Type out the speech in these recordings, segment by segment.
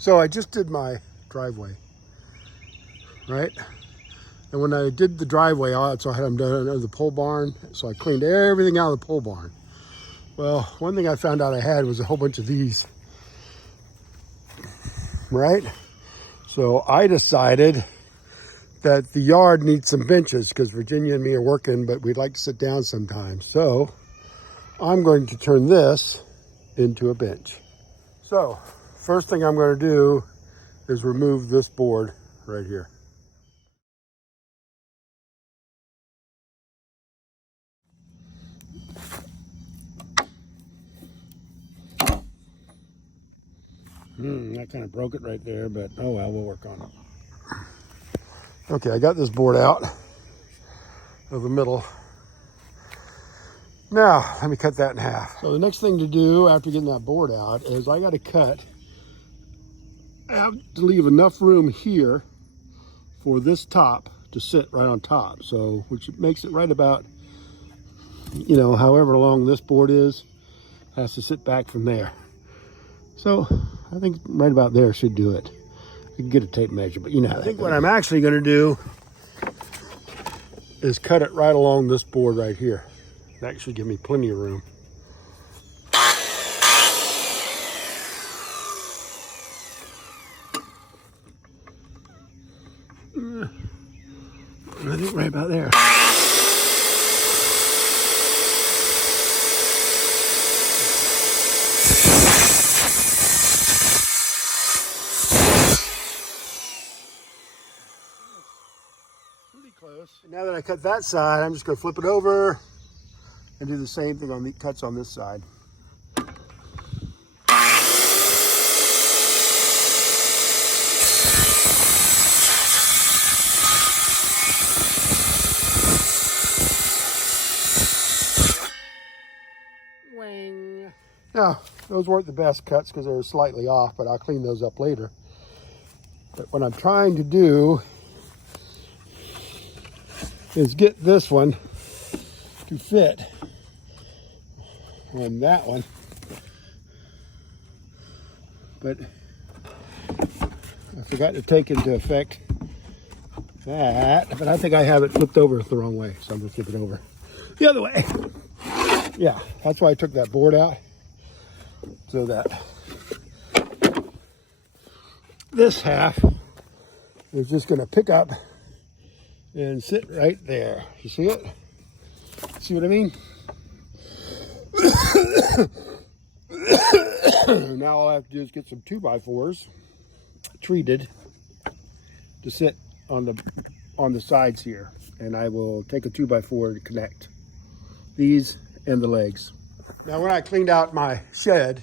So I just did my driveway, right? And when I did the driveway out, so I had them done under the pole barn, so I cleaned everything out of the pole barn. Well, one thing I found out I had was a whole bunch of these, right? So I decided that the yard needs some benches because Virginia and me are working, but we'd like to sit down sometimes. So I'm going to turn this into a bench. So first thing I'm going to do is remove this board right here. That kind of broke it right there, but oh well, we'll work on it. Okay, I got this board out of the middle. Now, let me cut that in half. So the next thing to do after getting that board out is I got to cut. I have to leave enough room here for this top to sit right on top. So, which makes it right about, you know, however long this board is, has to sit back from there. So I think right about there should do it. I can get a tape measure, but you know, I think what I'm actually going to do is cut it right along this board right here. That should give me plenty of room. I think right about there. Pretty close. Now that I cut that side, I'm just going to flip it over and do the same thing on the cuts on this side. Wing. Now, those weren't the best cuts because they were slightly off, but I'll clean those up later. But what I'm trying to do is get this one to fit on that one, but I forgot to take into effect that, but I think I have it flipped over the wrong way, so I'm gonna flip it over the other way. Yeah, that's why I took that board out, so that this half is just gonna pick up and sit right there. You see it? See what I mean? Now all I have to do is get some 2x4s treated to sit on the sides here, and I will take a 2x4 to connect these and the legs. Now when I cleaned out my shed,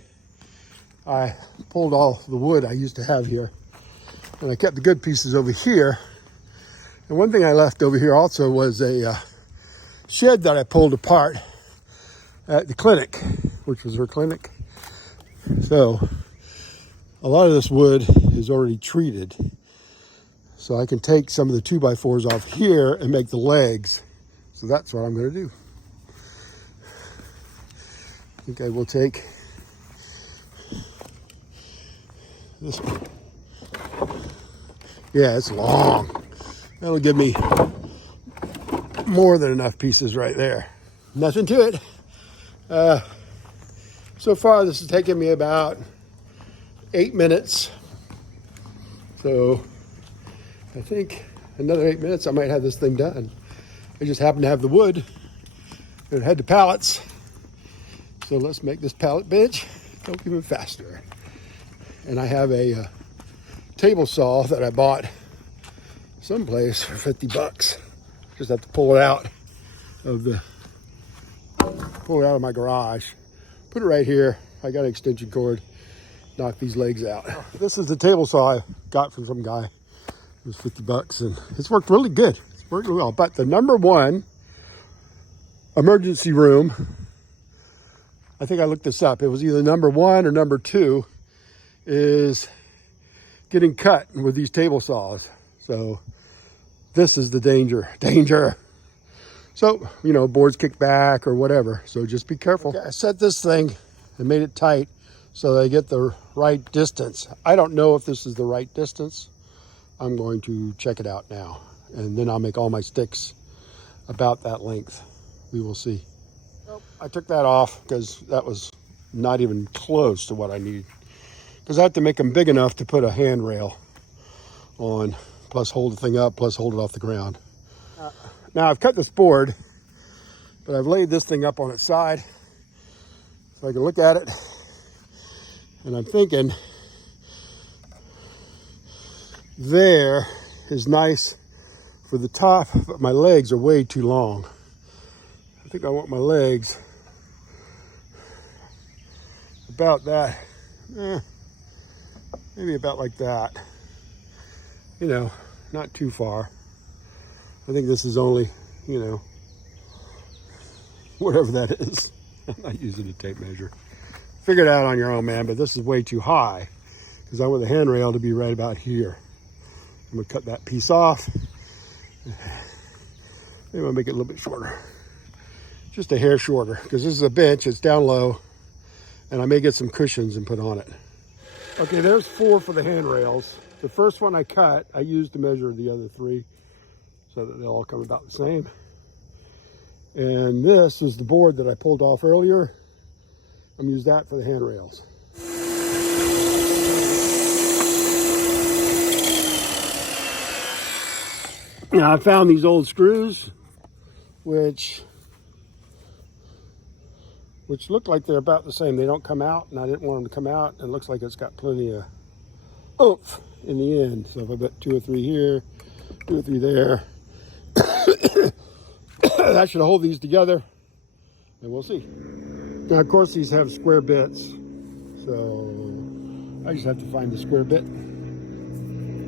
I pulled all the wood I used to have here, and I kept the good pieces over here. And one thing I left over here also was a shed that I pulled apart at the clinic, which was her clinic. So a lot of this wood is already treated. So I can take some of the 2x4s off here and make the legs. So that's what I'm going to do. I think I will take this one. Yeah, it's long. That'll give me more than enough pieces right there. Nothing to it. So far this has taken me about 8 minutes. So I think another 8 minutes I might have this thing done. I just happen to have the wood and head to pallets. So let's make this pallet bench go even faster. And I have a table saw that I bought someplace for 50 bucks. Just have to pull it out of my garage. Put it right here. I got an extension cord. Knock these legs out. This is the table saw I got from some guy. It was 50 bucks and it's worked really good. It's worked really well. But the #1 emergency room, I think I looked this up. It was either #1 or #2 is getting cut with these table saws. So this is the danger. So, boards kick back or whatever. So just be careful. Okay, I set this thing and made it tight so they get the right distance. I don't know if this is the right distance. I'm going to check it out now, and then I'll make all my sticks about that length. We will see. Nope. I took that off because that was not even close to what I need, because I have to make them big enough to put a handrail on, plus hold the thing up, plus hold it off the ground. Now I've cut this board, but I've laid this thing up on its side so I can look at it, and I'm thinking there is nice for the top, but my legs are way too long. I think I want my legs about that, maybe about like that. You know, not too far. I think this is only, you know, whatever that is. I'm not using a tape measure. Figure it out on your own, man, but this is way too high because I want the handrail to be right about here. I'm gonna cut that piece off. Maybe I'll make it a little bit shorter. Just a hair shorter, because this is a bench, it's down low, and I may get some cushions and put on it. Okay, there's 4 for the handrails. The first one I cut, I used to measure the other 3 so that they'll all come about the same. And this is the board that I pulled off earlier. I'm gonna use that for the handrails. Now I found these old screws, which look like they're about the same. They don't come out, and I didn't want them to come out. It looks like it's got plenty of oomph in the end. So if I put 2 or 3 here, 2 or 3 there, that should hold these together, and we'll see. Now, of course, these have square bits, so I just have to find the square bit.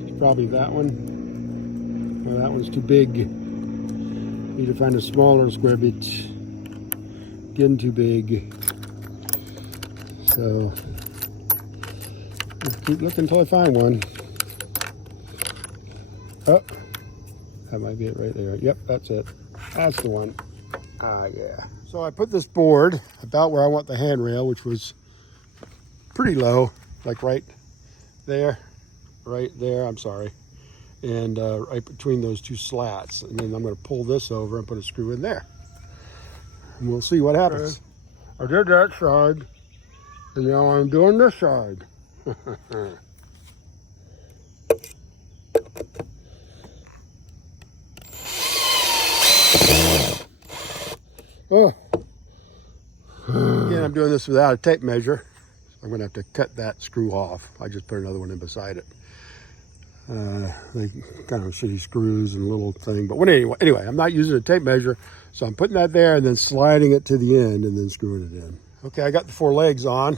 It's probably that one. Well, that one's too big. Need to find a smaller square bit. Again, too big. So I'll keep looking until I find one. Oh, that might be it right there. Yep, that's it. That's the one. Ah, yeah. So I put this board about where I want the handrail, which was pretty low, like right there, I'm sorry. And right between those 2 slats. And then I'm going to pull this over and put a screw in there. And we'll see what happens. I did that side, and now I'm doing this side. Oh. Again, I'm doing this without a tape measure. I'm going to have to cut that screw off. I just put another one in beside it. They kind of shitty screws and little thing. But anyway, I'm not using a tape measure. So I'm putting that there and then sliding it to the end and then screwing it in. Okay, I got the 4 legs on,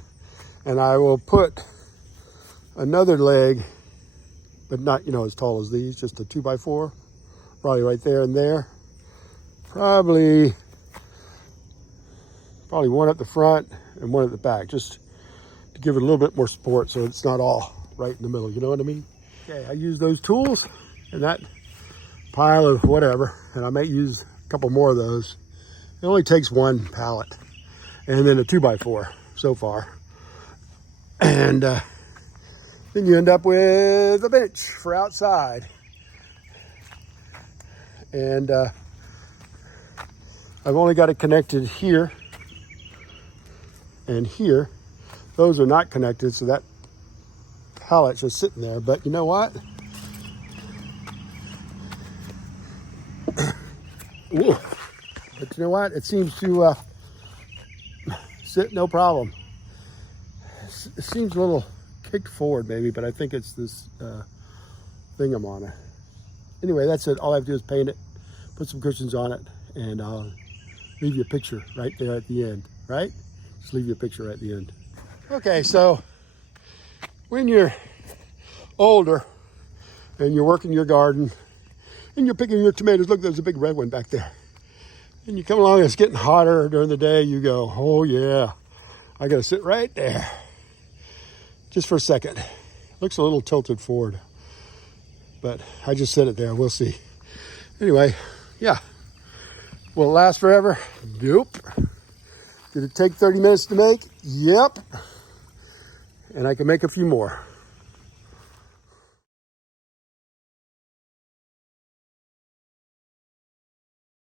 and I will put another leg, but not, you know, as tall as these, just a 2x4, probably right there and there. Probably one at the front and one at the back, just to give it a little bit more support so it's not all right in the middle, you know what I mean? Okay, I use those tools and that pile of whatever, and I may use a couple more of those. It only takes 1 pallet and then a 2x4 so far. And then you end up with a bench for outside. And I've only got it connected here and here. Those are not connected, so that pallet's just sitting there. But you know what? Ooh. But you know what? It seems to sit no problem. It seems a little kicked forward maybe, but I think it's this thing I'm on it. Anyway, that's it. All I have to do is paint it, put some cushions on it, and I'll leave you a picture right there at the end, right? Just leave you a picture right at the end. Okay, so when you're older and you're working your garden and you're picking your tomatoes, look, there's a big red one back there. And you come along and it's getting hotter during the day, you go, oh yeah, I gotta sit right there. Just for a second. Looks a little tilted forward, but I just set it there, we'll see. Anyway, yeah. Will it last forever? Nope. Did it take 30 minutes to make? Yep. and I can make a few more.